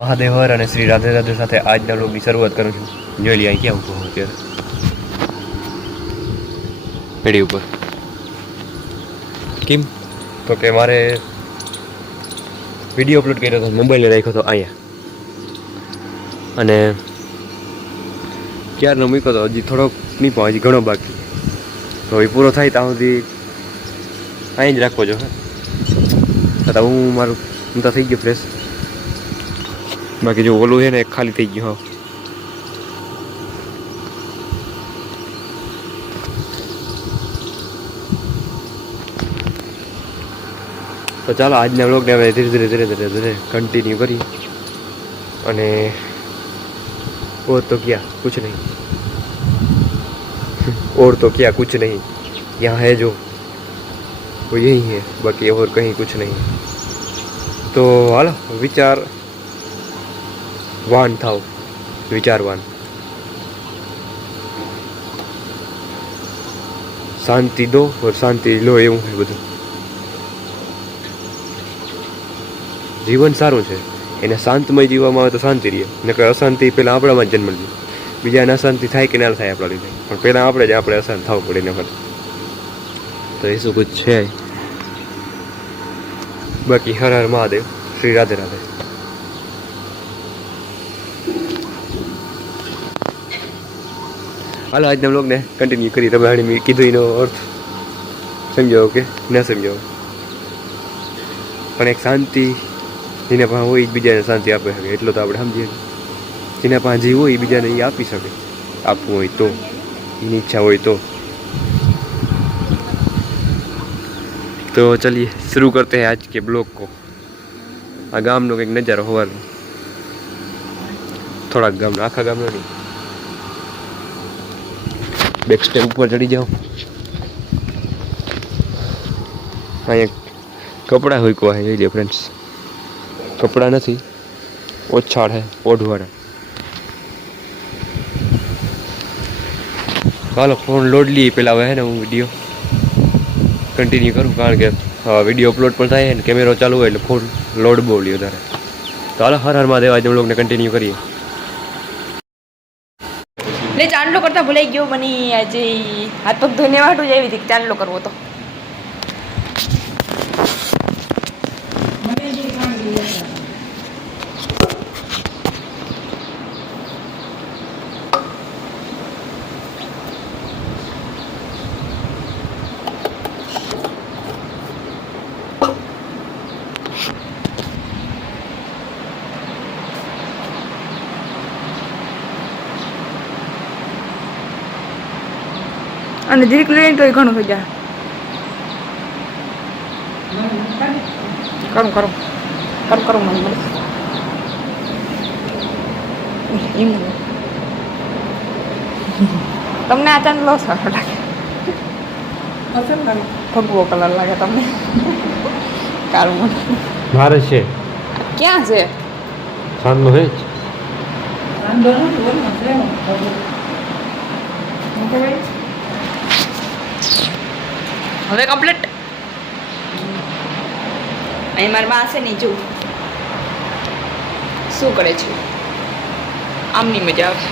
મહાદેવ હર અને શ્રી રાધે રાધે સાથે આજના વ્લોગની શરૂઆત કરું છું. જોઈ લઈએ અહીં ક્યાં ઊભો હું અત્યારે પેઢી ઉપર. કેમ તો કે મારે વિડીયો અપલોડ કર્યો હતો, મોબાઈલને રાખ્યો હતો અહીંયા, અને ક્યારનો મૂક્યો હતો, હજી થોડોક નહીં પણ હજી ઘણો બાકી. તો એ પૂરો થાય ત્યાં સુધી અહીં જ રાખવો જો. હા હું તો થઈ ગયો ફ્રેશ. બાકી જો ઓલું છે ને ખાલી થઈ ગયું. હા તો ચાલો આજના વ્લોગને હવે ધીરે ધીરે કન્ટિન્યુ કરીએ. અને और तो क्या कुछ नहीं, और तो क्या कुछ नहीं, यहाँ है जो वो यही है, बाकी और कहीं कुछ नहीं. तो हालो विचार वान थाओ, विचारवान. शांति दो और शांति लो, એવું છે બધું. જીવન સારું છે, એને શાંતમય જીવવામાં આવે તો શાંતિ રહે, નકર અશાંતિ પહેલાં આપણામાં જ જન્મ લે. બીજાને અશાંતિ થાય કે ના થાય આપણા લીધે, પણ પહેલાં આપણે જ અશાંત થવું પડે એના માટે. તો એ શું कुछ છે. બાકી હર હર મહાદેવ, શ્રી રાધે રાધે. હાલો આજના વ્લોગને કન્ટિન્યુ કરી. તમે હાડી મેં કીધું એનો અર્થ સમજાવો કે ના સમજાવો, પણ એક શાંતિ જેના પાસે હોય બીજાને શાંતિ આપી શકે એટલો તો આપણે સમજીએ. જેના પાસે જે હોય એ બીજાને એ આપી શકે, આપવું હોય તો, એની ઈચ્છા હોય તો. तो चलिए शुरू करते हैं आज के ब्लॉग को. आ गामનો કંઈક નજારો સવારનો, થોડાક ગામનો, આખા ગામનો નહીં. બેક સ્ટેપ ઉપર ચડી જાઓ. અહીંયા કપડાં હોય કોઈ જોઈ લે ફ્રેન્ડ્સ. કપડાં નથી, ઓછાળ હે ઓઢવાના. હાલો ફોન લોડ લઈએ પહેલાં. હવે હે ને હું વિડીયો કન્ટિન્યુ કરું, કારણ કે વિડીયો અપલોડ પણ થાય ને કેમેરો ચાલુ હોય એટલે ફોન લોડ બહુ લ્યો વધારે. તો હાલો હર હર મહાદેવ આજના વ્લોગને કન્ટિન્યુ કરીએ. ને ચાંદલો કરતા ભૂલાઈ ગયો મને. આજે હાથ પગ ધોઈને વાટું જ આવી હતી કે ચાંદલો કરવો તો. અને જીરીક લઈને તો ઘણું થઈ જાય. કરું કરું કરું કરું મને મળે એમ. તમને આ ચાંદલો સારો લાગે? ભગવો કલર લાગે તમને? કાળું મારે છે. ક્યાં છે? ચાંદલો હે જ. હવે કમ્પ્લીટ. અહીં મારી માં છે નહીં, જો શું કરે છે. આમની મજા આવે.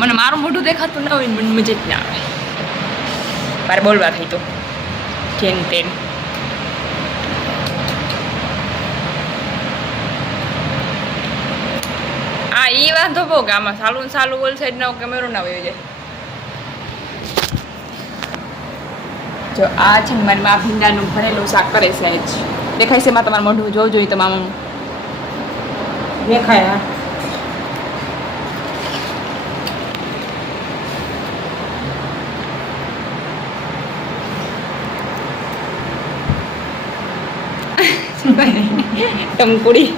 મને મારું મોઢું દેખાતું ના હોય, મને મજા જ ના આવે. મારે બોલવા થઈ તો જેન તેન. હા એ વાંધો બહુ કે આમાં સાલું સાલું ઓલ સાઈડ ના કેમેરો ના હોય જાય. જો આ છે મારી માં ભીંડાનું ભરેલું શાક કરે છે. જ દેખાય છે માં તમારું મોઢું જોવું જોઈએ તમારું દેખાય. ટમકુડી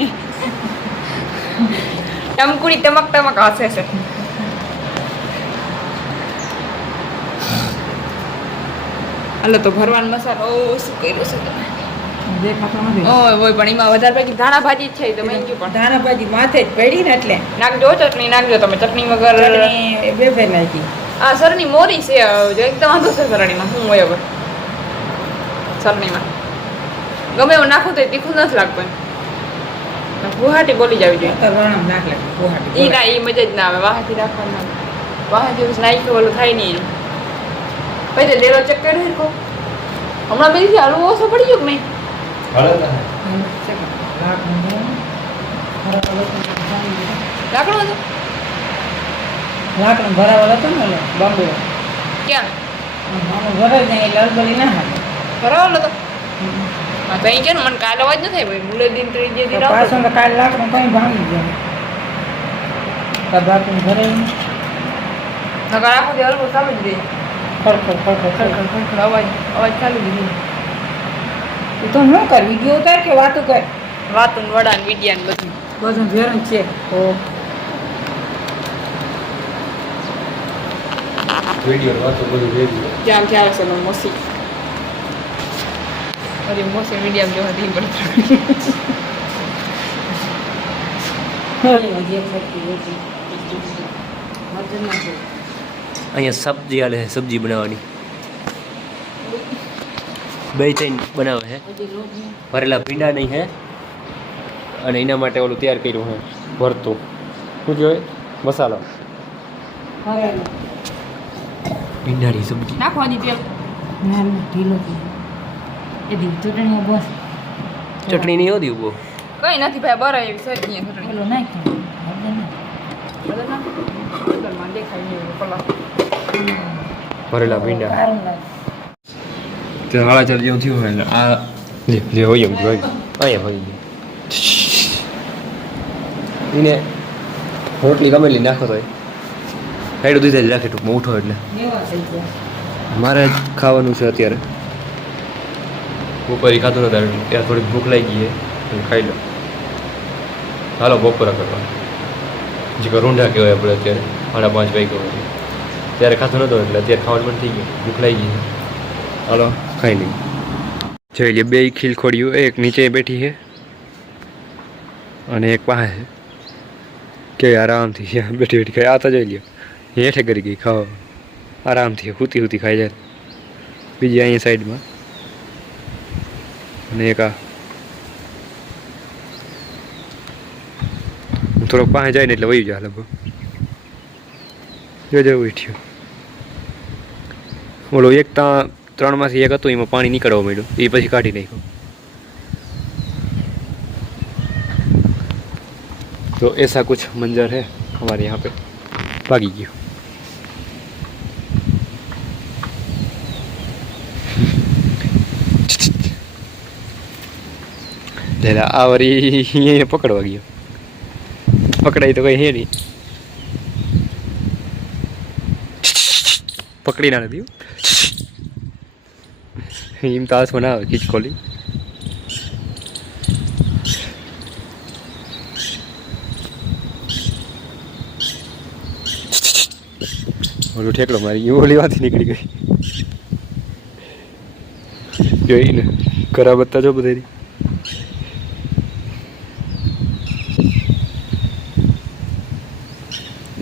ટમકુડી ટમક ટમક હસે છે. હાલો તો ભરવાનો મસાલો શું કર્યો છે તમે? દેખાતો નથી. ઓય ઓય પણ એમાં વધારે ભાજી ધાણા ભાજી જ છે. તો મેં કીધું પણ ધાણા ભાજી માથે જ પડી ને એટલે નાખજો ચટણી નાખજો તમે. ચટણી વગર બે ફેર નાખી. આ સરની મોરી છે જો એકદમ વાંધો છે સરણીમાં. હું હોય હવે સરણીમાં ગમે એવું નાખું તો તીખું નથી લાગતું. ગુવાહાટી બોલી જવી જોઈએ. તો વર્ણમ નાખ લાગે ગુવાહાટી ઈ ના ઈ મજા જ ના આવે વાહાથી રાખવાનું વાહાથી નાખ્યું ઓલું થાય નહીં પછી લેરો ચેક કરી કો હમણાં બેસી હલવો ઓછો પડી ગયો કે નહીં લાકડું હતું લાકડું ભરાવેલો હતો ને ઓલો બાંબુ ક્યાં ભરાય જાય એટલે અલબલી ના હાલે બરાબર હતો હા તો અહીં કે મને કાલે અવાજ ન થાય ભાઈ મુલે દિન ત્રીજે દિન પાછું તો કાલે લાકડું કઈ ભાંગી જાય બાપુને ભરાય નકર આખો દી હલવો ચાલુ જ રહે ખડખડ ખડખડ ખડખડ ખડખડ અવાજ ચાલુ જ રહે તો શું કર વિડીયો ઉતાર કે વાતો કર વાતું ને વડા ને વિડિયા ને બધું બધું ભેરું છે ઓ વિડીયો વાતો બધું ભેગું ક્યાં ક્યાં છે મોસી અરે મોસી વિડિયા જોવા દી પડતી અહીંયા સબ્જી આલે છે સબ્જી બનાવવાની બે થઈને બનાવે છે ભરેલા ભીંડા નહીં હે અને એના માટે ઓલું તૈયાર કર્યું છે ભરતું શું કહેવાય મસાલો ભીંડાની સબ્જી નાખવાની તેલ ના ના ઢીલો થઈ એ દી ચટણી બસ ચટણી નહીં હોતી બહુ કઈ નથી ભાઈ બરાબર એવી સજી પેલો નાખ દેખાય નહીં પેલા ભરેલા ભીંડા સારું લાગે તે હાલા ચાલ જેવું થયું હોય એટલે આ જે હોય એમ જોઈ અહીંયા ભાઈ એને રોટલી ગમેલી નાખો તો સાઈડ દીધા જ રાખે ટૂંકમાં ઉઠો એટલે એવા થઈ ગયા મારે જ ખાવાનું છે અત્યારે બપોરે ખાતું નતા ત્યાં થોડીક ભૂખ લાગી ગઈ તો ખાઈ લો હાલો બપોરા કરવા જે રૂંઢા કહેવાય આપણે અત્યારે 5:30 વાગ્યા હોય ત્યારે ખાતું નતો એટલે અત્યારે ખાવાનું મન થઈ ગયું ભૂખ લાગી ગઈ હાલો ખાઈ લઈએ જોઈ લે બે ખીલખોડીઓ એક નીચે બેઠી છે અને એક પાસે છે કે આરામથી બેઠી બેઠી ખાઈ આ તો જોઈ લ્યો હેઠે કરી ગઈ ખાઓ આરામથી હુતી હુતી ખાઈ જાય બીજી અહીંયા સાઈડમાં અને એક આ થોડોક પાસે જાય ને એટલે વહી જાય લગભગ જોજો ઉઠ્યો બોલો એક ત્યાં 3માંથી એક હતું એમાં પાણી નીકળવા માંડ્યું એ પછી કાઢી નાખ્યું तो ऐसा कुछ मंजर है हमारे यहाँ पे भागी गयो जरा आवरी ये पकड़वा गयो पकड़ाई तो कहीं है नहीं पकड़ी ना दी हिम तास बना खींचकोली ઓલું ઠેકડો મારી ગયું ઓલી વાથી નીકળી ગઈ જોઈને કરા બત્તા જો બધારી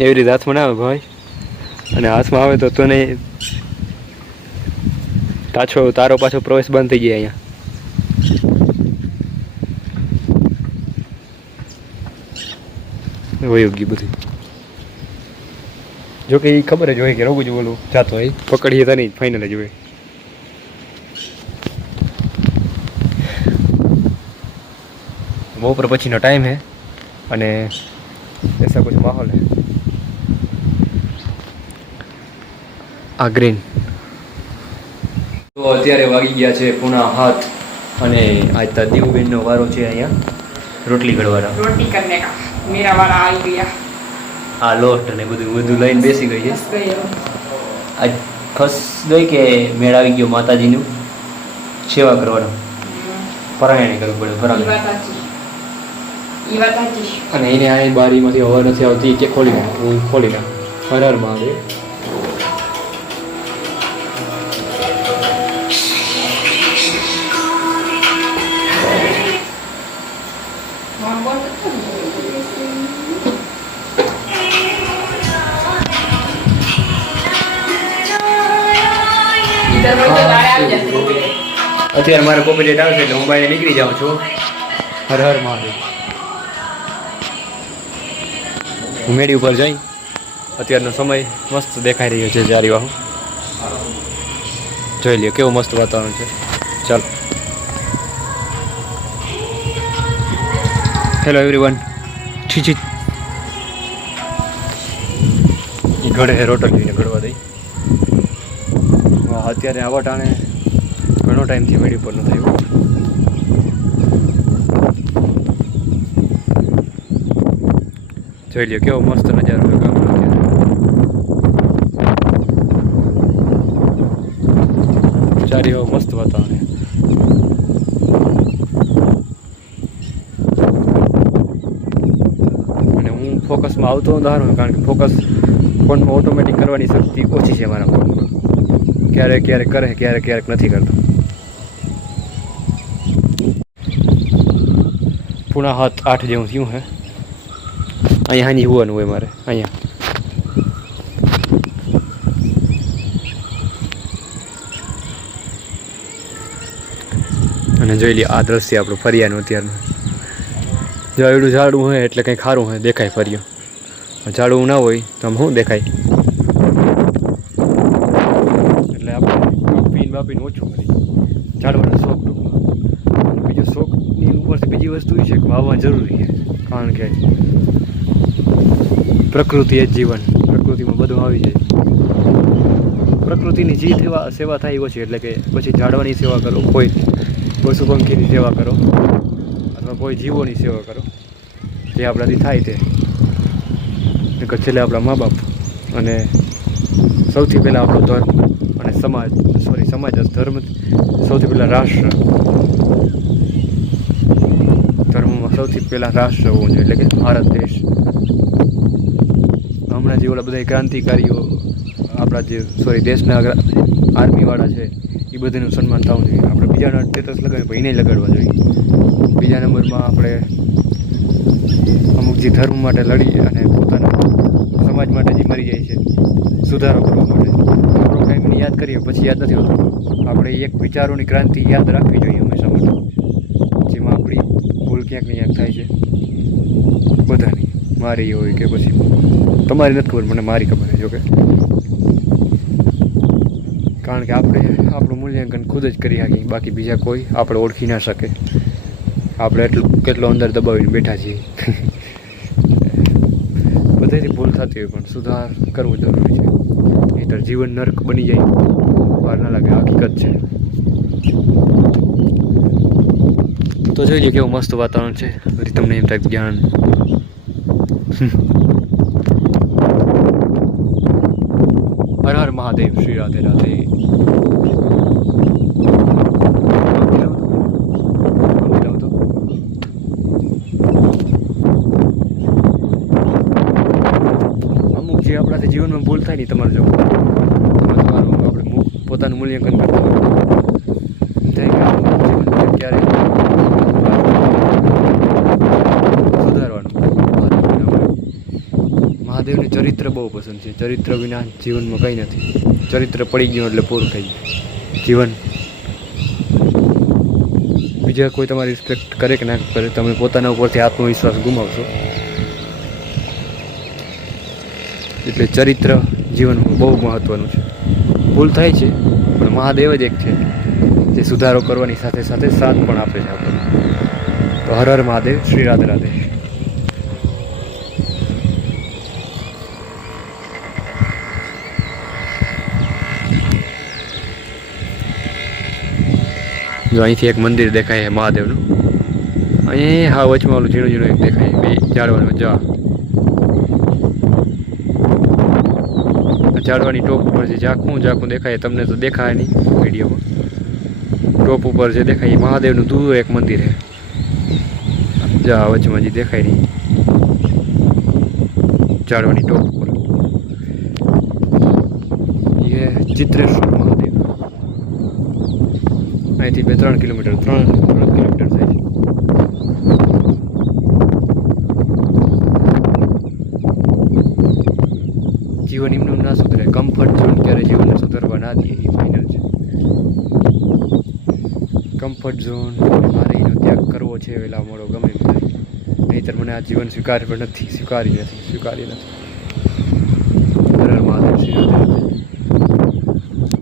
એવી રીતે હાથમાં ના આવે ભાઈ અને હાથમાં આવે તો તને તારો પાછો પ્રવેશ બંધ થઈ જાય અહીંયા વયું ગયું બધું જો કે એ ખબર જ હોય કે રોગું જ બોલું જાતો હોય પકડીએ તો નહીં ફાઇનલ જ હોય બપોર પછીનો ટાઈમ હે અને એસા કુછ માહોલ હે આ ગ્રીન તો અત્યારે વાગી ગયા છે પૂણા 7 અને આજ તા દીવુબેનનો વારો છે અહીંયા રોટલી ઘડવાના रोटी करने का मेरा वाला आ गया આ લોટ અને બધું લઈને બેસી ગઈ છે बस गई આજ ફસ ગઈ કે મેળ આવી ગયો માતાજીનું સેવા કરવાનો પરાયણ કરવું પડે ये ફરાળ बात अच्छी ये बात अच्छी અને એને આ બારીમાંથી હવા નથી આવતી કે ખોલી નાખ હું ખોલી નાખ હર હર મહાદેવ वहाँ बोल सकते इधर बोल तो गाड़ी आ जाती અત્યારે મારે કોપી ડેટ આવશે એટલે હું બાઈને નીકળી જાઉં છું હર હર મહાદેવ હું મેળી ઉપર જઈ અત્યારનો સમય મસ્ત દેખાઈ રહ્યો છે જારી વાહુ જોઈ લ્યો કેવું મસ્ત વાતાવરણ છે ચાલો હેલો એવરીવન છી એ ઘડે રોટલીને ઘડવા દઈ અત્યારે આવા ટાણે ઘણો ટાઈમથી મેળી ઉપર ન થયું જોઈ લ્યો કેવો મસ્ત નજારો છે ગામનો ચારે એવો મસ્ત વાતાવરણ અને હું ફોકસમાં આવતો ધારું કારણ કે ફોકસ ફોનમાં ઓટોમેટિક કરવાની શક્તિ ઓછી છે મારા ફોનમાં ક્યારેક ક્યારેક કરે ક્યારેક નથી કરતો પૂણા 7-8 જેવું થયું હે અહીંયા હાની હોવાનું હોય મારે અહીંયા અને જોઈ લઈએ આ દ્રશ્ય આપણું ફરિયાનું અત્યારનું જો એવડું ઝાડું હોય એટલે કંઈ ખારું હોય દેખાય ફરિયો ઝાડું ના હોય તો આમ શું દેખાય એટલે આપણે બાપીને ઓછું કરી ઝાડવાનો શોખ ટૂંકમાં બીજો શોખની ઉપરથી બીજી વસ્તુ એ છે કે વાવવા જરૂરી છે કારણ કે પ્રકૃતિ એ જ જીવન પ્રકૃતિમાં બધું આવી જાય પ્રકૃતિની જે સેવા થાય ઓછી એટલે કે પછી ઝાડવાની સેવા કરો કોઈ પશુ પંખીની સેવા કરો અથવા કોઈ જીવોની સેવા કરો જે આપણાથી થાય તે છેલ્લે આપણા મા બાપ અને સૌથી પહેલાં આપણો ધર્મ અને સમાજ ધર્મ સૌથી પહેલાં રાષ્ટ્ર ધર્મમાં સૌથી પહેલાં રાષ્ટ્ર હોવું જોઈએ એટલે કે ભારત દેશ હમણાં જે ઓલા બધા ક્રાંતિકારીઓ આપણા જે દેશના આર્મીવાળા છે એ બધાનું સન્માન થવું જોઈએ આપણે બીજાના સ્ટેટસ લગાવીએ પણ એને લગાડવા જોઈએ બીજા નંબરમાં આપણે અમુક જે ધર્મ માટે લડી અને પોતાના સમાજ માટે જે મરી જાય છે સુધારો કરવા માટે આપણો ટાઈમને યાદ કરીએ પછી યાદ નથી હોતું આપણે એક વિચારોની ક્રાંતિ યાદ રાખવી જોઈએ હંમેશા માટે જેમાં આપણી ભૂલ ક્યાંક ને ક્યાંક થાય છે બધાની મારી હોય કે પછી તમારી નથી ખબર મને મારી ખબર છે જોકે કારણ કે આપણે આપણું મૂલ્યાંકન ખુદ જ કરી શકીએ બાકી બીજા કોઈ આપણે ઓળખી ના શકે આપણે એટલું કેટલો અંદર દબાવીને બેઠા છીએ બધાથી ભૂલ થતી હોય પણ સુધાર કરવો જરૂરી છે નહીંતર જીવન નર્ક બની જાય વાર ના લાગે હકીકત છે તો જોઈ લો કેવું મસ્ત વાતાવરણ છે પછી તમને એમ થાય જ્ઞાન હર હર મહાદેવ શ્રી રાધે રાધે અમુક જે આપણાથી જીવનમાં ભૂલ થાય ને તમારે જો આપણે પોતાનું મૂલ્યાંકન કરતા ક્યારે સુધારવાનું મહાદેવને ચરિત્ર બહુ પસંદ છે ચરિત્ર વિના જીવનમાં કંઈ નથી ચરિત્ર પડી ગયું એટલે પૂરું થઈ ગયું જીવન બીજા કોઈ તમારી રિસ્પેક્ટ કરે કે ના કરે તમે પોતાના ઉપરથી આત્મવિશ્વાસ ગુમાવશો એટલે ચરિત્ર જીવનમાં બહુ મહત્ત્વનું છે ભૂલ થાય છે પણ મહાદેવ જ એક છે જે સુધારો કરવાની સાથે સાથે સાથ પણ આપે છે આપણને તો હર હર મહાદેવ શ્રી રાધે રાધે જો અહીંથી એક મંદિર દેખાય છે મહાદેવનું અહીં હા વચમાં ઓલું ઝીણું ઝીણું એક દેખાય બે ઝાડવાનું ઝાડવાની ટોપ ઉપર જે ઝાંખું દેખાય તમને તો દેખાય નહીં વિડીયોમાં ટોપ ઉપર જે દેખાય મહાદેવનું દૂર એક મંદિર છે જા વચમાં જે દેખાય નહીં ઝાડવાની ટોપ ઉપર એ ચિત્રેશ્વર મહાદેવ અહીંથી 2-3 કિલોમીટર 3 કિલોમીટર થાય છે જીવન એમનું ના સુધરે કમ્ફર્ટ ઝોન ક્યારે જીવનને સુધારવા ના દે એ ફાઇનલ છે કમ્ફર્ટ ઝોન મારે એનો ત્યાગ કરવો છે વહેલા મોડો ગમે એમ થાય નહીંતર મને આ જીવન સ્વીકાર્ય નથી.